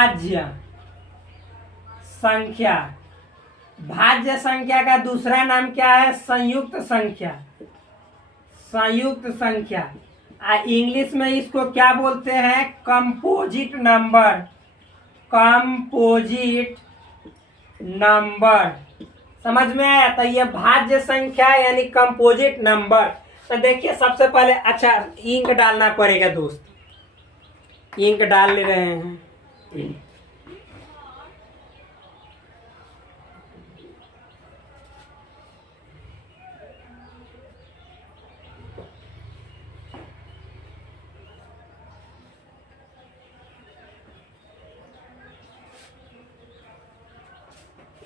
भाज्य संख्या। भाज्य संख्या का दूसरा नाम क्या है? संयुक्त संख्या। संयुक्त संख्या इंग्लिश में इसको क्या बोलते हैं? Composite number. कंपोजिट नंबर समझ में आया? तो ये भाज्य संख्या यानी कंपोजिट नंबर। तो देखिए सबसे पहले अच्छा इंक डालना पड़ेगा दोस्त, इंक डाल ले रहे हैं।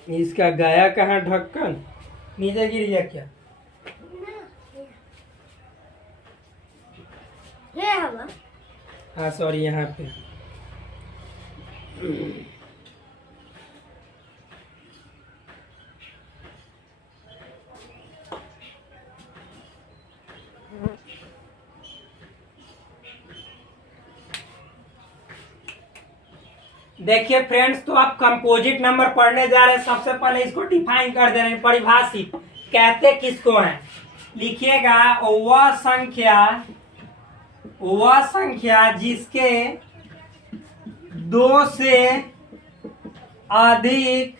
इसका गया कहाँ ढक्कन? नीचे गिर गया क्या? हाँ सॉरी, यहाँ पे देखिए फ्रेंड्स, तो आप कंपोजिट नंबर पढ़ने जा रहे हैं। सबसे पहले इसको डिफाइन कर दे रहे हैं, परिभाषित कहते किसको हैं। लिखिएगा वह संख्या जिसके दो से अधिक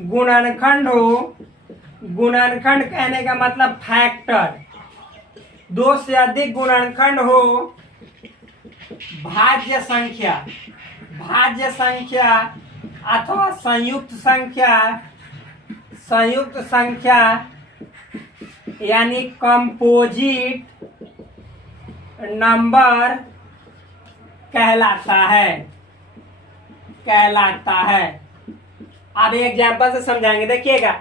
गुणनखंड हो। गुणनखंड कहने का मतलब फैक्टर। दो से अधिक गुणनखंड हो। भाज्य संख्या, भाज्य संख्या अथवा संयुक्त संख्या। संयुक्त संख्या यानी कंपोजिट नंबर कहलाता है। अब एग्जाम्पल से समझाएंगे, देखिएगा।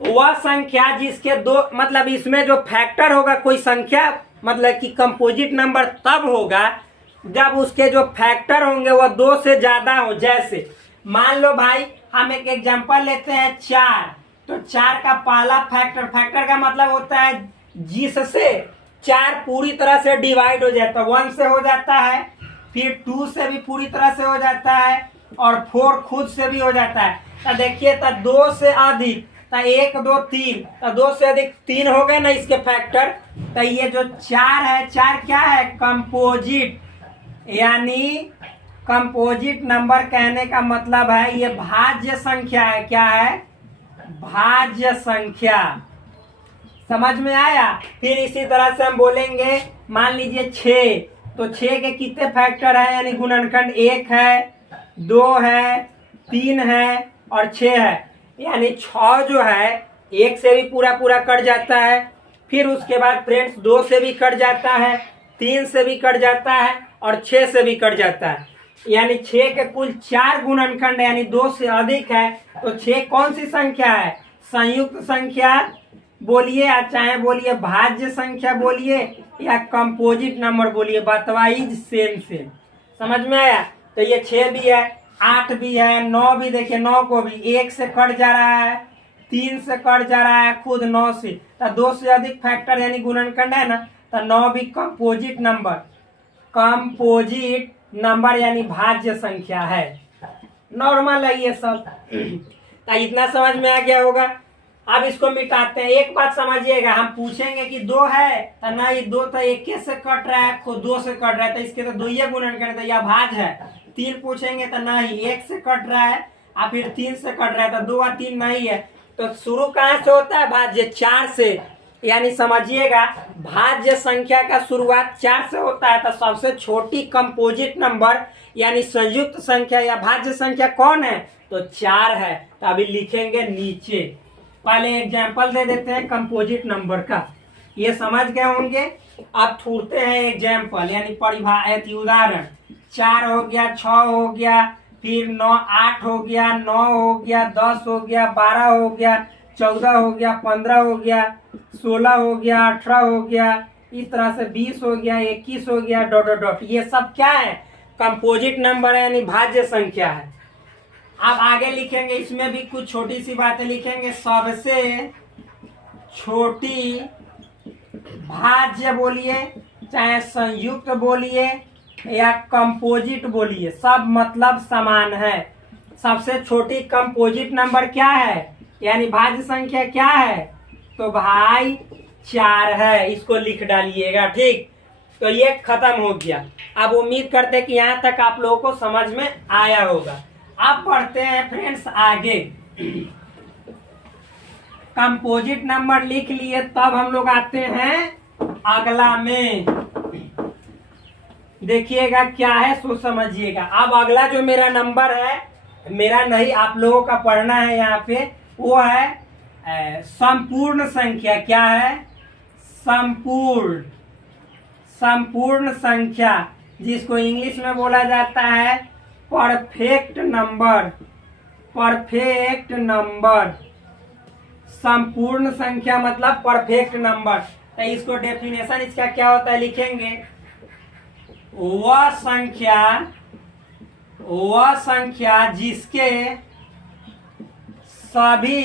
वह संख्या जिसके दो, मतलब इसमें जो फैक्टर होगा कोई संख्या, मतलब कि कंपोजिट नंबर तब होगा जब उसके जो फैक्टर होंगे वह दो से ज्यादा हो। जैसे मान लो भाई, हम एक एग्जांपल लेते हैं 4। तो 4 का पहला फैक्टर का मतलब होता है जिससे 4 पूरी तरह से डिवाइड हो जाता है। 1 से हो जाता है, फिर 2 से भी पूरी तरह से हो जाता है, और 4 खुद से भी हो जाता है। तो देखिए, तो 2 से अधिक, तो 1 2 3, तो 2 से अधिक 3 हो गए ना इसके फैक्टर। तो ये जो 4 है, 4 क्या है? कंपोजिट, यानी कंपोजिट नंबर कहने का मतलब है ये भाज्य संख्या है। क्या है? भाज्य संख्या। समझ में आया? फिर इसी तरह से हम बोलेंगे, मान लीजिए 6। तो 6 के कितने फैक्टर है? यानी गुणनखंड 1 है, 2 है, 3 है और 6 है। यानी 6 जो है 1 से भी पूरा कट जाता है। फिर उसके बाद फ्रेंड्स 2 से भी कट जाता है, 3 से भी कट जाता है और 6 से भी कट जाता है। यानी 6 के कुल 4 गुणनखंड यानी 2 से अधिक है। तो 6 कौन सी संख्या है? संयुक्त संख्या बोलिए, या चाहे बोलिए भाज्य संख्या बोलिए, या कंपोजिट नंबर बोलिए, बातवाइज सेम। समझ में आया? तो ये 6 भी है, 8 भी है, 9 भी। देखिए 9 को भी 1 से कट जा रहा है, 3 से कट जा रहा है, खुद 9 से। तो 2 से अधिक फैक्टर यानी गुणनखंड है ना, तो 9 भी कंपोजिट नंबर यानी भाज्य संख्या है। नॉर्मल है ये सब। तो इतना समझ में आ गया होगा। अब इसको मिटाते हैं। एक बात समझिएगा, हम पूछेंगे कि 2 है तो नहीं, 2 तो 1 से कट रहा है, खुद 2 से कट रहा है, तो इसके तो 2 ही गुणनखंड है, या भाज्य है। 3 पूछेंगे तो नहीं, 1 से कट रहा है और फिर 3 से कट रहा है, तो 2 और 3 नहीं है। तो शुरू कहाँ से होता है? भाज्य 4 से। यानी समझिएगा, भाज्य संख्या का शुरुआत 4 से होता है। तो सबसे छोटी कंपोजिट नंबर यानी संयुक्त संख्या या भाज्य संख्या कौन है? तो 4 है। तो अभी लिखेंगे नीचे। पहले एग्जाम्पल दे देते हैं कंपोजिट नंबर का, ये समझ गए होंगे। अब थोड़ते हैं एग्जाम्पल यानी उदाहरण। 4 हो गया, 6 हो गया, फिर 9 8 हो गया, 9 हो गया, 10 हो गया, 12 हो गया, 14 हो गया, 15 हो गया, 16 हो गया, 18 हो गया, इस तरह से 20 हो गया, 21 हो गया, डॉट। ये सब क्या है? कंपोजिट नंबर है यानी भाज्य संख्या है। अब आगे लिखेंगे, इसमें भी कुछ छोटी सी बातें लिखेंगे। सबसे छोटी भाज्य बोलिए, चाहे संयुक्त बोलिए, या कंपोजिट बोलिए, सब मतलब समान है। सबसे छोटी कंपोजिट नंबर क्या है, यानी भाज्य संख्या क्या है, तो भाई 4 है। इसको लिख डालिएगा, ठीक। तो ये खत्म हो गया। अब उम्मीद करते हैं कि यहाँ तक आप लोगों को समझ में आया होगा। अब बढ़ते हैं फ्रेंड्स आगे। कंपोजिट नंबर लिख लिए, तब हम लोग आते हैं अगला में। देखिएगा क्या है, सो समझिएगा। अब अगला जो मेरा नंबर है, मेरा नहीं, आप लोगों का पढ़ना है यहाँ पे, वो है संपूर्ण संख्या। क्या है, संपूर्ण संख्या, जिसको इंग्लिश में बोला जाता है परफेक्ट नंबर। संपूर्ण संख्या मतलब परफेक्ट नंबर। तो इसको डेफिनेशन इसका क्या होता है लिखेंगे, वह संख्या जिसके सभी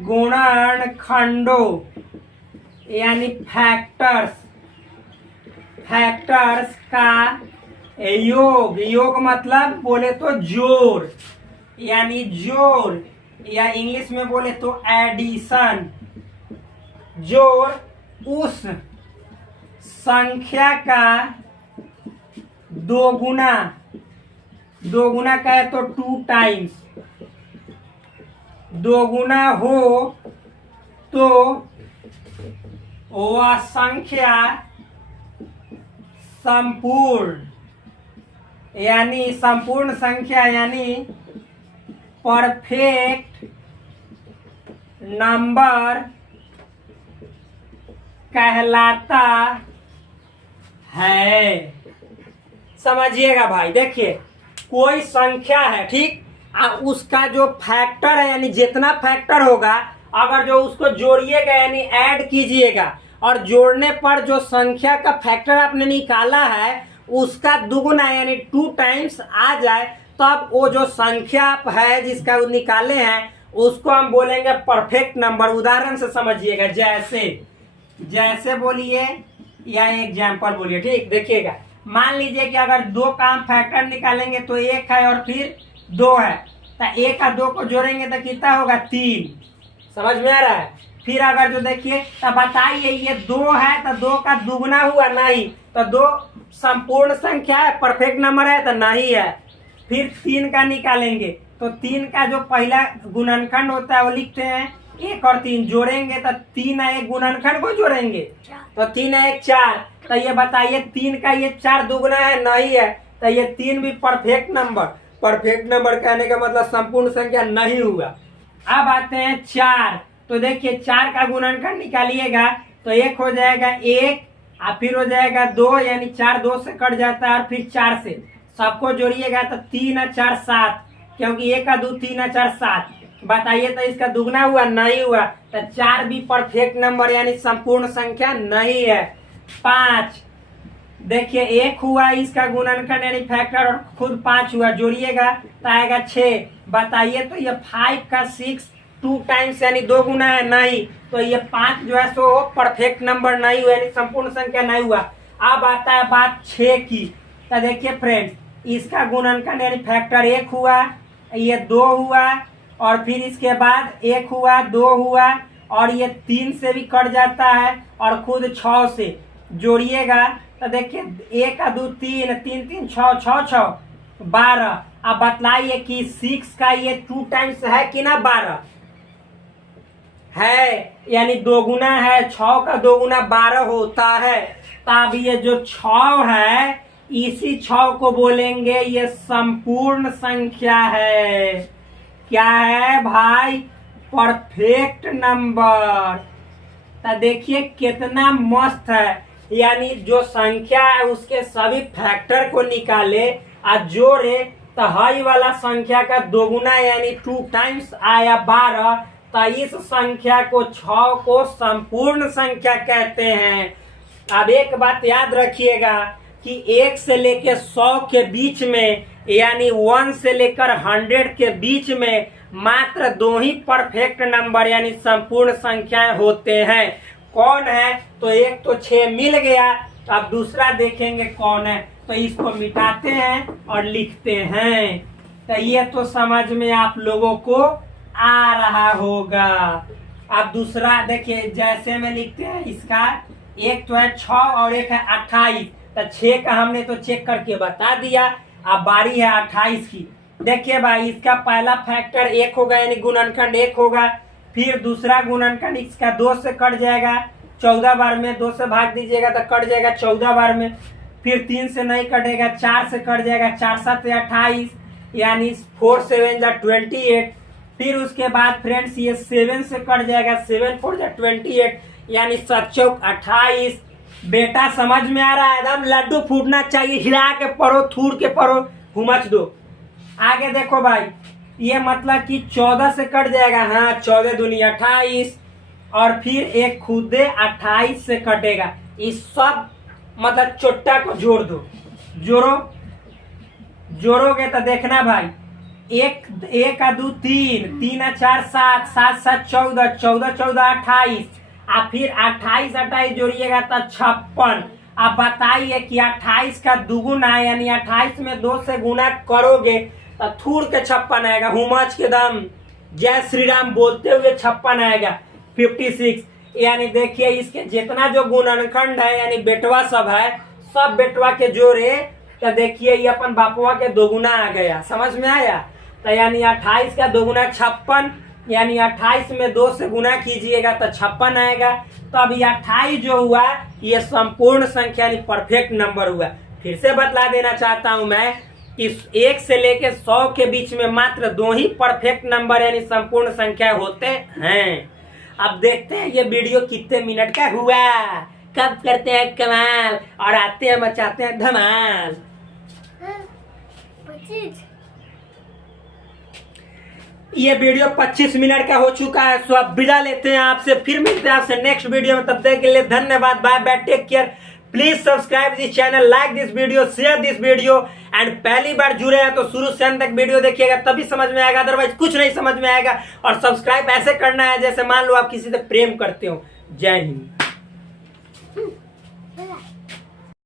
गुणनखंडों यानी फैक्टर्स का योग मतलब बोले तो जोड़, यानी जोड़, या इंग्लिश में बोले तो एडिशन, जोड़ उस संख्या का दोगुना का है तो 2 टाइम्स, दोगुना हो तो वह संख्या संपूर्ण संख्या यानी परफेक्ट नंबर कहलाता है। समझिएगा भाई, देखिए कोई संख्या है, ठीक, उसका जो फैक्टर है यानी जितना फैक्टर होगा, अगर जो उसको जोड़िएगा यानी ऐड कीजिएगा, और जोड़ने पर जो संख्या का फैक्टर आपने निकाला है उसका दुगुना यानी 2 टाइम्स आ जाए, तब वो जो संख्या आप है जिसका निकाले हैं उसको हम बोलेंगे परफेक्ट नंबर। उदाहरण से समझिएगा, जैसे बोलिए या एग्जाम्पल बोलिए, ठीक। देखिएगा, मान लीजिए कि अगर 2 का हम फैक्टर निकालेंगे तो 1 है और फिर 2 है, तो 1 का 2 को जोड़ेंगे तो कितना होगा, 3। समझ में आ रहा है। फिर अगर जो देखिए, तो बताइए ये 2 है तो 2 का दुगुना हुआ, नहीं, तो 2 संपूर्ण संख्या है, परफेक्ट नंबर है तो नहीं है। फिर 3 का निकालेंगे तो 3 का जो पहला गुणनखंड होता है वो लिखते हैं 1 और 3, जोड़ेंगे तो 3 है 1, गुणनखंड को जोड़ेंगे तो 3 है 1 4। तो ये बताइए 3 का ये 4 दुगुना है, नहीं है, तो ये 3 भी परफेक्ट नंबर कहने का मतलब संपूर्ण संख्या नहीं हुआ। अब आते हैं 4। तो देखिए 4 का गुणनखंड निकालिएगा तो 1 हो जाएगा 1, और फिर हो जाएगा 2, यानी 4 2 से कट जाता है, और फिर 4 से सबको जोड़िएगा तो 3 और 4 7, क्योंकि 1 का 2 3 और 4 7। बताइए तो इसका दुगना हुआ, नहीं हुआ, तो 4 भी परफेक्ट नंबर यानी संपूर्ण संख्या नहीं है। 5, देखिए 1 हुआ इसका गुणनखंड यानी फैक्टर, और खुद 5 हुआ, जोड़िएगा तो आएगा 6। बताइए तो ये 5 का 6 2 टाइम्स यानी 2 गुना है, नहीं, तो ये 5 जो है सो परफेक्ट नंबर नहीं हुआ यानी संपूर्ण संख्या नहीं हुआ। अब आता है बात 6 की। तो देखिए फ्रेंड्स, इसका गुणनखंड यानी फैक्टर 1 हुआ, ये 2 हुआ, और फिर इसके बाद 1 हुआ 2 हुआ, और ये 3 से भी कट जाता है, और खुद 6 से जोड़िएगा तो देखिए 1 का 2 3 3 3 6 6 6 12। अब बतलाइए कि 6 का ये 2 टाइम्स है कि ना 12 है, यानी 2 गुना है, 6 का 2 गुना 12 होता है। तब ये जो 6 है, इसी 6 को बोलेंगे ये संपूर्ण संख्या है। क्या है भाई, परफेक्ट नंबर। तो देखिए कितना मस्त है, यानी जो संख्या है उसके सभी फैक्टर को निकाले और जोड़े तो हाई वाला संख्या का दोगुना यानी 2 टाइम्स आया 12। तो इस संख्या को 6 को संपूर्ण संख्या कहते हैं। अब एक बात याद रखिएगा कि 1 से लेकर 100 के बीच में यानी 1 से लेकर 100 के बीच में मात्र 2 ही परफेक्ट नंबर यानी संपूर्ण संख्याएं होते हैं। कौन है, तो एक तो 6 मिल गया, अब दूसरा देखेंगे कौन है, तो इसको मिटाते हैं और लिखते हैं। तो ये तो समझ में आप लोगों को आ रहा होगा। अब दूसरा देखिए, जैसे में लिखते हैं इसका, एक तो है 6 और एक है 28। तो 6 का हमने तो चेक करके बता दिया। अब बारी है 28 की। देखिए भाई, इसका पहला फैक्टर 1 होगा, यानी गुणनखंड 1 होगा। फिर दूसरा गुणनखंड इसका 2 से कट जाएगा 14 बार में, 2 से भाग दीजिएगा तो कट जाएगा 14 बार में। फिर 3 से नहीं कटेगा, 4 से कट जाएगा, 4 7 28, यानी 4 7 जा 28। फिर उसके बाद फ्रेंड्स ये 7 से कट जाएगा, 7 4 जा 28, यानी 7 चौक 28। बेटा समझ में आ रहा है? एकदम लड्डू फूटना चाहिए, हिला के पढ़ो, थूर के पढ़ो, घुमच दो। आगे देखो भाई, ये मतलब कि 14 से कट जाएगा, हाँ 14 दूनी 28, और फिर एक खुदे 28 से कटेगा। इस सब मतलब चोट्टा को जोड़ दो, जोड़ोगे तो देखना भाई, 1 का 2 3, 3 आ 4 7, 7 7 14, 14 14 28, और फिर 28 28 जोड़िएगा तो 56। अब बताइए कि 28 का दुगुना है, यानी 28 में 2 से गुना करोगे तो थूर के 56 आएगा। हुमच के दम जय श्री राम बोलते हुए 56 आएगा, 56। यानी देखिए इसके जितना जो गुणनखंड है, यानी बेटवा सब है, सब बेटवा के जोड़े तो देखिए ये अपन बापुआ के दोगुना आ गया। समझ में आया? तो यानी 28 का दोगुना 56, यानी 28 में 2 से गुना कीजिएगा तो 56 आएगा। तो अब ये 28 जो हुआ ये संपूर्ण संख्या यानी परफेक्ट नंबर हुआ। फिर से बतला देना चाहता हूं मैं कि 1 से लेके 100 के बीच में मात्र 2 ही परफेक्ट नंबर यानी संपूर्ण संख्या होते हैं। अब देखते हैं ये वीडियो कितने मिनट का हुआ, कब करते हैं कमाल और आते हैं मचाते हैं धमाल। ये वीडियो 25 मिनट का हो चुका है, सो अब विदा लेते हैं आपसे। फिर मिलते हैं आपसे नेक्स्ट वीडियो में, तब तक के लिए धन्यवाद, bye bye, take care. Please subscribe this channel, like this video, share this video and पहली बार जुड़े हैं तो शुरू से अंत तक वीडियो देखिएगा, तभी समझ में आएगा, अदरवाइज कुछ नहीं समझ में आएगा। और सब्सक्राइब ऐसे करना है जैसे मान लो आप किसी से प्रेम करते हो। जय हिंद।